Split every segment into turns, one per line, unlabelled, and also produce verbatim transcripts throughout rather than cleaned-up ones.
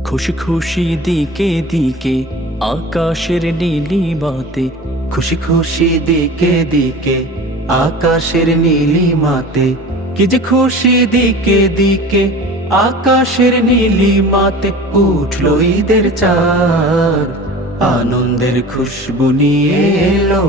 খুশি খুশি দিকে দিকে আকাশের নীলিমাতে,
খুশি খুশি দিকে দিকে আকাশের নীলিমাতে, কি যে খুশি দিকে দিকে আকাশের নীলিমাতে, উঠলো ঈদের চাঁদ, আনন্দের খুশবু নিয়ে এলো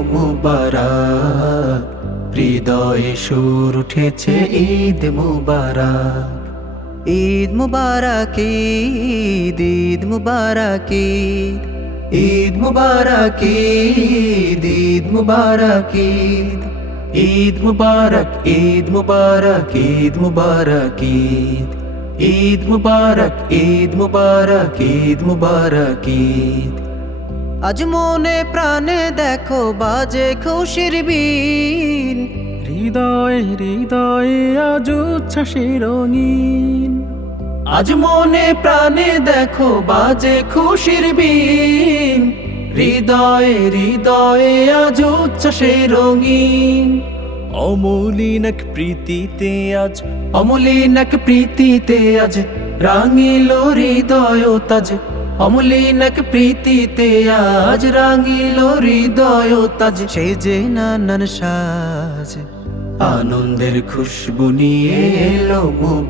মুবারক, হৃদয়ে সুর উঠেছে ঈদ মুবারক। ঈদ মুবারক ঈদ, ঈদ মুবারক ঈদ, ঈদ মুবারক ঈদ, ঈদ মুবারক ঈদ, ঈদ মুবারক ঈদ মুবারক ঈদ মুবারক ঈদ, ঈদ মুবারক ঈদ মুবারক ঈদ মুবারক ঈদ। আজ মনে প্রাণে দেখো বাজে খুশির বিন,
হৃদয়ে হৃদয়ে আজ উচ্ছ্বাসে রঙিন।
আজ মনে প্রাণে দেখো বাজে খুশির বিন, হৃদয়ে হৃদয়ে আজ উচ্ছ্বাসে রঙিন।
অমলিন এক প্রীতিতে আজ,
অমলিন এক প্রীতিতে আজ রাঙিল হৃদয় তাজ, অমলিন এক প্রীতিতে আজ রাঙিল হৃদয় তাজ, সেজে নানান সাজ, আনন্দের খুশবু নিয়ে এলো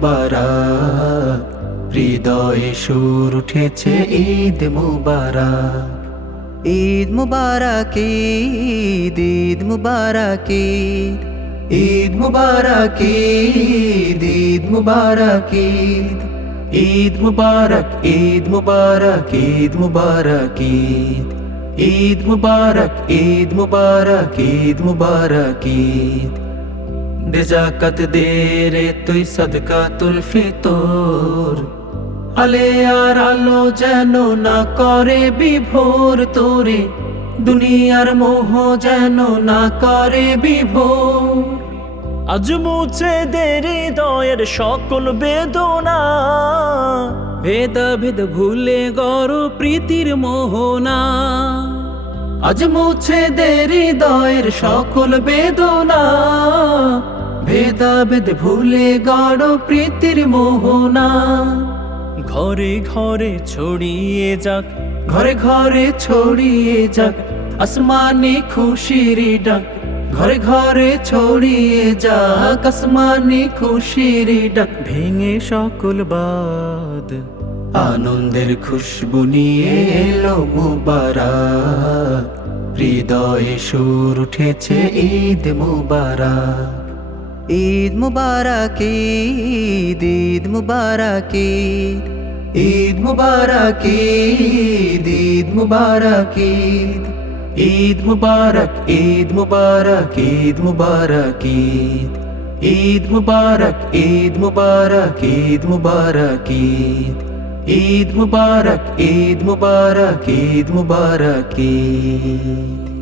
মুবারক, হৃদয়ে সুর উঠেছে ঈদ মুবারক। ঈদ মুবারক ঈদ, ঈদ মুবারক ঈদ, ঈদ মুবারক ঈদ, ঈদ মুবারক ঈদ, ঈদ মুবারক ঈদ মুবারক ঈদ মুবারক ঈদ, ঈদ মুবারক ঈদ মুবারক ঈদ মুবারক ঈদ। দে যাকাত দে রে তুই সদকাতুল ফিতর, আলে আর আলো যেন না করে বিভোর তোরে, দুনিয়ার মোহ যেন না করে বিভোর।
আজ মুছে দে হৃদয়ের সকল বেদনা, ভেদাভেদ ভুলে গড় প্রীতির মোহনা।
আজ মুছে দে হৃদয়ের সকল বেদনা, ভেদাভেদ ভুলে গড় প্রীতির মোহনা।
ঘরে ঘরে ছড়িয়ে যাক,
ঘরে ঘরে ছড়িয়ে যাক আসমানি খুশির ডাক, ঘরে ঘরে ছড়িয়ে যাক আসমানি খুশির ডাক।
ভেঙে সকল বাদ,
আনন্দের খুশবু নিয়ে এলো মুবারক, হৃদয়ে সুর উঠেছে ঈদ মুবারক। ঈদ মুবারক ঈদ, ঈদ মুবারক ঈদ, ঈদ মুবারক ঈদ, ঈদ মুবারক ঈদ, ঈদ মুবারক ঈদ মুবারক ঈদ মুবারক ঈদ, ঈদ মুবারক ঈদ মুবারক ঈদ মুবারক ঈদ, ঈদ মুবারক ঈদ মুবারক ঈদ মুবারক ঈদ।